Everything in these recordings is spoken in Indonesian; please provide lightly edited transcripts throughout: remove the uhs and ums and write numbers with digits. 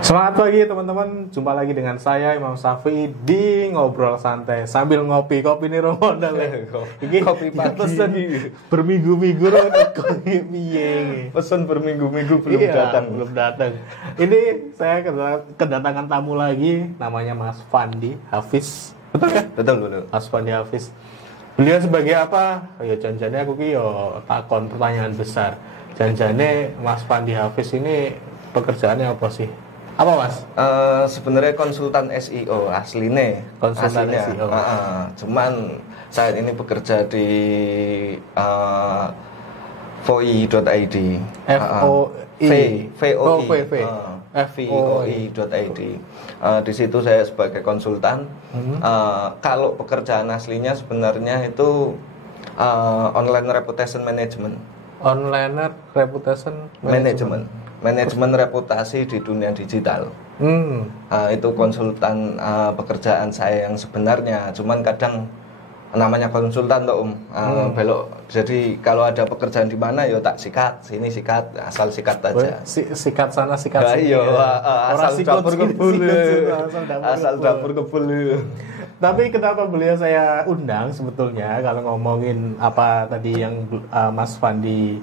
Semangat pagi teman-teman, jumpa lagi dengan saya Imam Safi di Ngobrol Santai sambil ngopi nih Ramadan Ini kopi pagi. Pesan berminggu-minggu kopi piye. Pesan berminggu-minggu belum datang. Ini saya kedatangan tamu lagi, namanya Mas Fandi Hafiz. Betul kan? Betul. Mas Fandi Hafiz. Beliau sebagai apa? Ya janjane aku ki yo takon pertanyaan besar. Janjane Mas Fandi Hafiz ini pekerjaannya apa sih? Apa Mas? Sebenarnya konsultan SEO aslinya. SEO. Cuman saat ini bekerja di voi.id. voi.id. Di situ saya sebagai konsultan. Kalau pekerjaan aslinya sebenarnya itu online reputation management. Online reputation management. Manajemen reputasi di dunia digital. Itu konsultan pekerjaan saya yang sebenarnya. Cuman kadang namanya konsultan toh belok. Jadi kalau ada pekerjaan di mana ya tak sikat, sini sikat, asal sikat aja. Sikat sana sikat sini. Iya, asal dapur kebul. Asal dapur kebul. Tapi kenapa beliau saya undang sebetulnya kalau ngomongin apa tadi yang Mas Fandi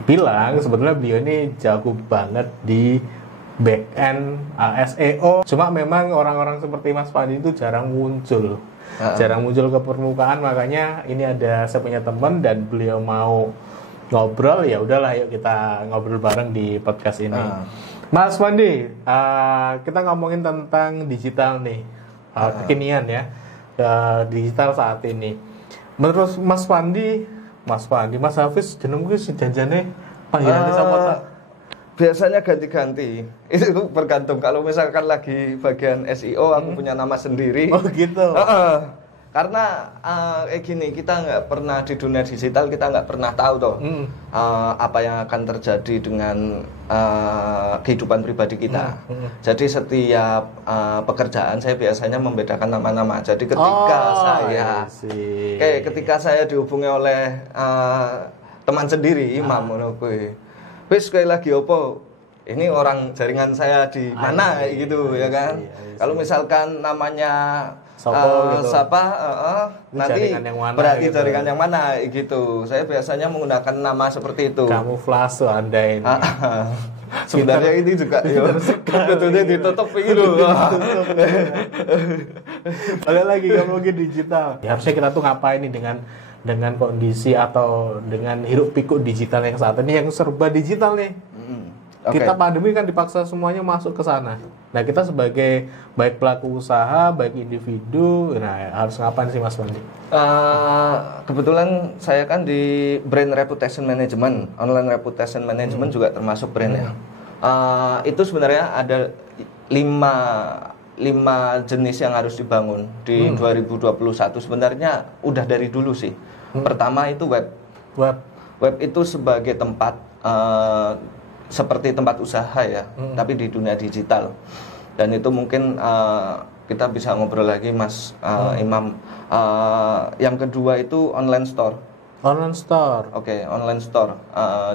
bilang, sebetulnya beliau ini jago banget di back end SEO. Cuma memang orang-orang seperti Mas Fandi itu jarang muncul ke permukaan. Makanya ini ada saya punya teman dan beliau mau ngobrol, ya udahlah yuk kita ngobrol bareng di podcast ini. Mas Fandi, kita ngomongin tentang digital nih, kekinian ya, digital saat ini. Menurut Mas Hafiz jenengku si janjane panggilannya sama tak? Biasanya ganti-ganti. Itu bergantung. Kalau misalkan lagi bagian SEO aku punya nama sendiri. Oh gitu. Karena kayak gini, kita nggak pernah di dunia digital, kita nggak pernah tahu toh apa yang akan terjadi dengan kehidupan pribadi kita. Jadi setiap pekerjaan saya biasanya membedakan nama-nama. Jadi ketika saya dihubungi oleh teman sendiri, Imam ngono kuwi. Wis kowe lagi opo? Ini orang jaringan saya di mana gitu ya kan. Kalau misalkan namanya nanti berarti gitu. Jaringan yang mana gitu. Saya biasanya menggunakan nama seperti itu. Kamuflase Anda ini. Sebenarnya ini juga betulnya ditutup gitu. Balik lagi ngomongin digital. Ya, harusnya kita tuh ngapain nih dengan kondisi atau dengan hiruk pikuk digital yang saat ini yang serba digital nih. Kita pandemi kan dipaksa semuanya masuk ke sana. Nah, kita sebagai baik pelaku usaha, baik individu, nah harus ngapain sih Mas Fandi? Kebetulan saya kan di brand reputation management, online reputation management juga termasuk brand ya. Itu sebenarnya ada 5 jenis yang harus dibangun di 2021. Sebenarnya udah dari dulu sih. Pertama itu web. Web itu sebagai tempat seperti tempat usaha ya, tapi di dunia digital. Dan itu mungkin kita bisa ngobrol lagi Mas Imam. Yang kedua itu online store. Online store. Online store.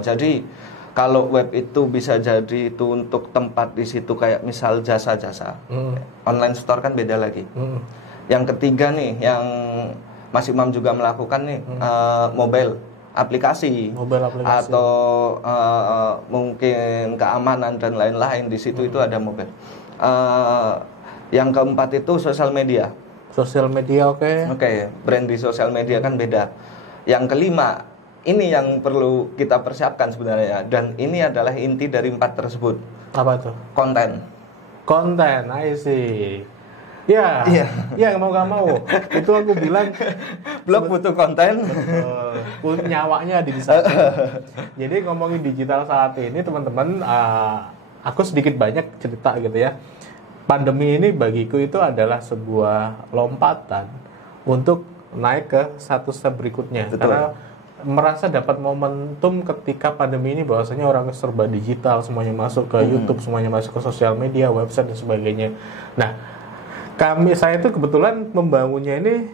Jadi kalau web itu bisa jadi itu untuk tempat di situ kayak misal jasa-jasa. Online store kan beda lagi. Yang ketiga nih, yang Mas Imam juga melakukan nih, mobile aplikasi atau mungkin keamanan dan lain-lain di situ itu ada mobile. Yang keempat itu sosial media. Sosial media brand di sosial media kan beda. Yang kelima, ini yang perlu kita persiapkan sebenarnya, dan ini adalah inti dari 4 tersebut. Apa tuh? Konten, I see. Ya, mau gak mau. Itu aku bilang blog butuh konten. Nyawanya di sana. Jadi ngomongin digital saat ini teman-teman, aku sedikit banyak cerita gitu ya. Pandemi ini bagiku itu adalah sebuah lompatan untuk naik ke satu step berikutnya. Betul. Karena merasa dapat momentum ketika pandemi ini bahwasanya orang serba digital, semuanya masuk ke YouTube, semuanya masuk ke sosial media, website dan sebagainya. Nah, saya itu kebetulan membangunnya ini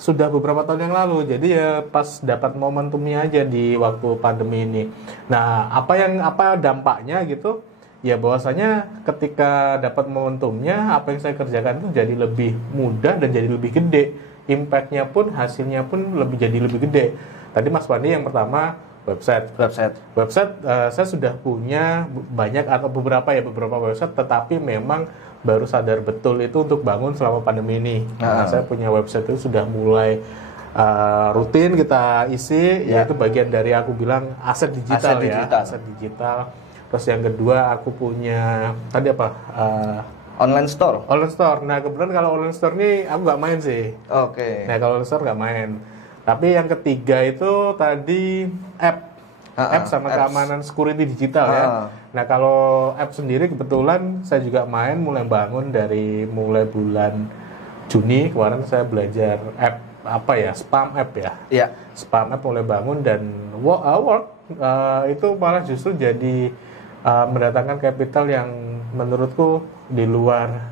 sudah beberapa tahun yang lalu, jadi ya pas dapat momentumnya aja di waktu pandemi ini. Nah, apa dampaknya gitu? ya bahwasanya ketika dapat momentumnya, apa yang saya kerjakan itu jadi lebih mudah dan jadi lebih gede. Impact-nya pun, hasilnya pun jadi lebih gede. Tadi Mas Fandi yang pertama website. Saya sudah punya banyak atau beberapa website, tetapi memang baru sadar betul itu untuk bangun selama pandemi ini. Nah, saya punya website itu sudah mulai rutin kita isi, yaitu bagian dari aku bilang aset digital. Aset digital. Terus yang kedua aku punya tadi apa? Online store. Nah kebetulan kalau online store ini aku nggak main sih. Oke. Nah kalau online store nggak main. Tapi yang ketiga itu tadi app sama keamanan security digital ya. Nah kalau app sendiri kebetulan saya juga mulai bangun dari mulai bulan Juni kemarin saya belajar app spam app ya. Iya. Spam app mulai bangun dan itu malah justru jadi mendatangkan capital yang menurutku di luar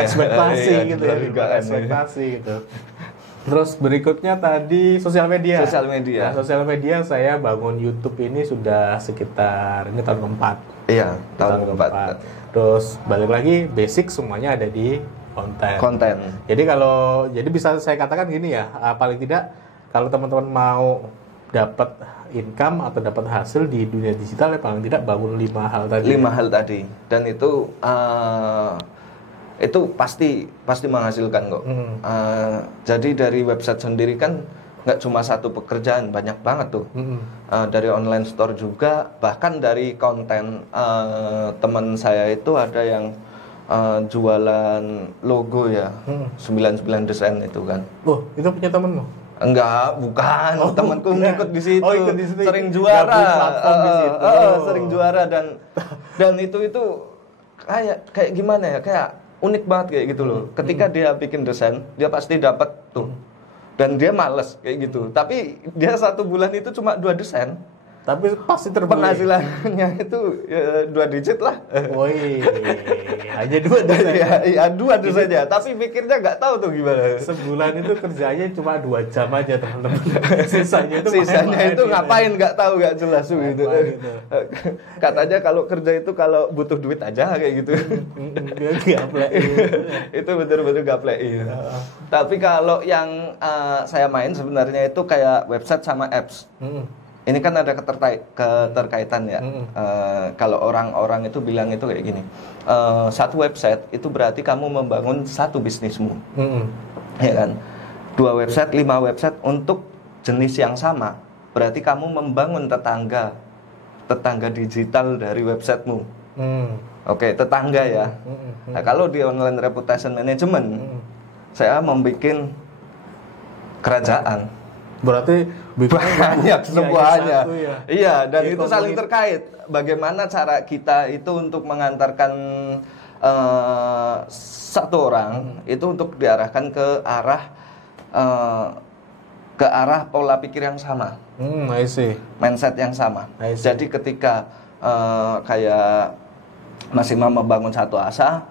ekspektasi gitu ya, di luar ekspektasi gitu. Terus berikutnya tadi sosial media. Nah, sosial media saya bangun YouTube ini sudah sekitar ini tahun keempat. Iya, tahun keempat. Terus balik lagi basic semuanya ada di konten. Jadi bisa saya katakan gini ya, paling tidak kalau teman-teman mau dapat income atau dapat hasil di dunia digital ya paling tidak bangun 5 hal tadi. Dan itu pasti menghasilkan kok. Jadi dari website sendiri kan nggak cuma satu pekerjaan, banyak banget tuh. Dari online store juga, bahkan dari konten teman saya itu ada yang jualan logo ya, 99 desain itu kan. Oh, itu punya temenmu? Enggak, bukan. Temanku ngikut di situ. Sering juara. Sering juara dan itu kayak gimana ya? Kayak unik banget kayak gitu loh. Ketika dia bikin desain, dia pasti dapat tuh. Dan dia males kayak gitu. Tapi dia 1 bulan itu cuma 2 desain. Tapi pasti terbeli. Penghasilannya itu 2 digit lah. Woi, hanya 2 desain. Iya, 2 desainnya. Tapi pikirnya nggak tahu tuh gimana. Sebulan itu kerjanya cuma 2 jam aja teman-teman. Sisanya itu ngapain nggak tahu, nggak jelas gitu. Katanya kalau kerja itu kalau butuh duit aja kayak gitu. Itu betul-betul gaplek. Tapi kalau yang saya main sebenarnya itu kayak website sama apps. Ini kan ada keterkaitan ya. Kalau orang-orang itu bilang itu kayak gini. Satu website itu berarti kamu membangun satu bisnismu. Ya kan? 2 website, 5 website untuk jenis yang sama. Berarti kamu membangun tetangga digital dari websitemu. Oke, tetangga ya. Nah, kalau di online reputation management, saya membuat kerajaan. Berarti banyak semuanya. Ya. Iya, dan itu saling terkait. Bagaimana cara kita itu untuk mengantarkan satu orang itu untuk diarahkan ke arah pola pikir yang sama. I see. Mindset yang sama. Jadi ketika kayak Mas Imam membangun satu asa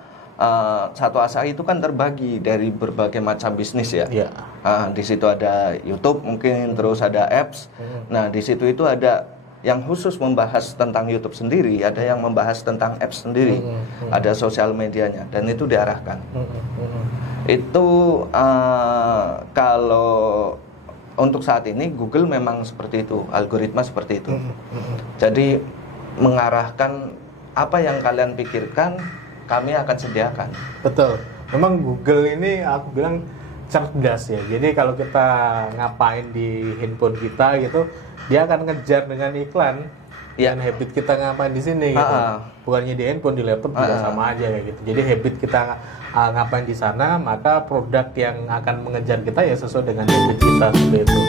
itu kan terbagi dari berbagai macam bisnis ya. Yeah. Di situ ada YouTube mungkin, terus ada apps. Nah di situ itu ada yang khusus membahas tentang YouTube sendiri, ada yang membahas tentang apps sendiri, ada sosial medianya, dan itu diarahkan. Itu kalau untuk saat ini Google memang seperti itu, algoritma seperti itu. Jadi mengarahkan apa yang kalian pikirkan, kami akan sediakan. Betul. Memang Google ini aku bilang cerdas ya. Jadi kalau kita ngapain di handphone kita gitu, dia akan ngejar dengan iklan. Dan habit kita ngapain di sini gitu. Bukannya di handphone, di laptop juga sama aja kayak gitu. Jadi habit kita ngapain di sana, maka produk yang akan mengejar kita ya sesuai dengan habit kita seperti itu.